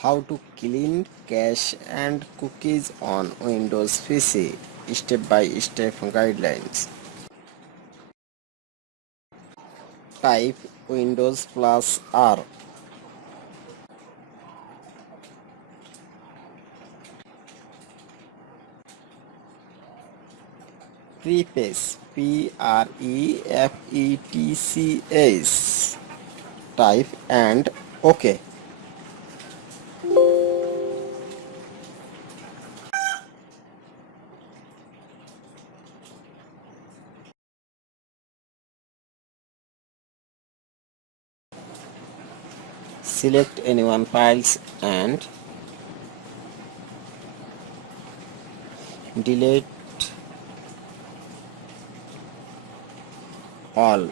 How to clean cache and cookies on Windows PC. Step-by-step guidelines. Type Windows plus R. Preface. Prefetcs. Type and OK. Select any one files and delete all.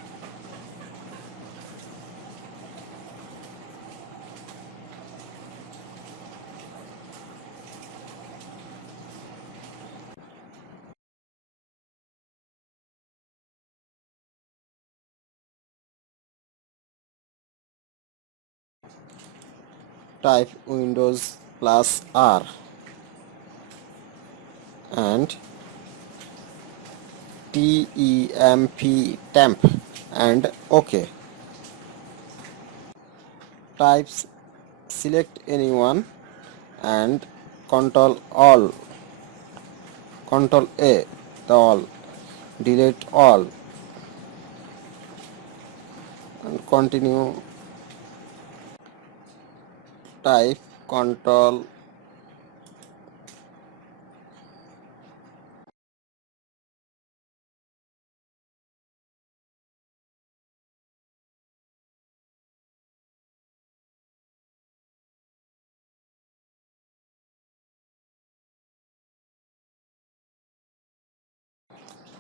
Type Windows plus R and temp and OK. Types select anyone and control A the all, delete all and continue. Type control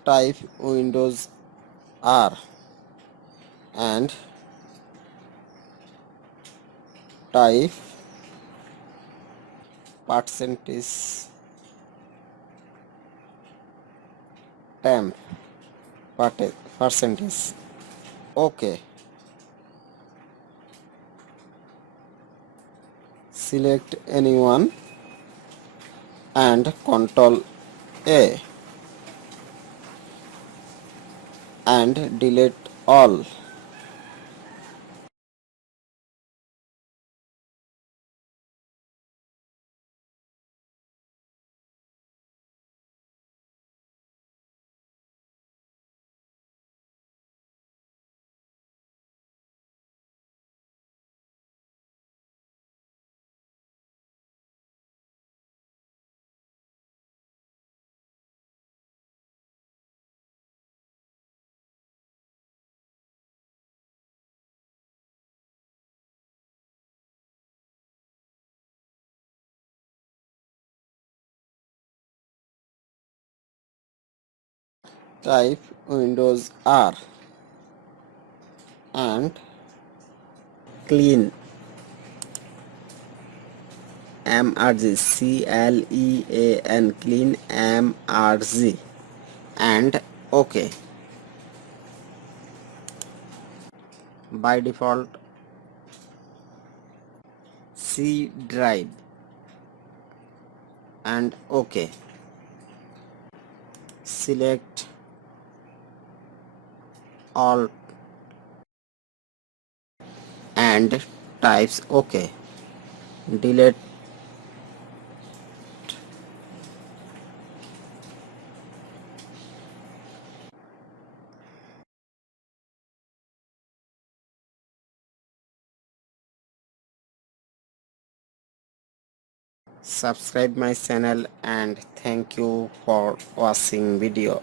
type Windows R and type percentage temp percentage OK. Select anyone and control A and delete all. Type Windows R and clean clean mrg and OK. By default C drive and OK. Select all and types OK. Delete subscribe my channel and thank you for watching video.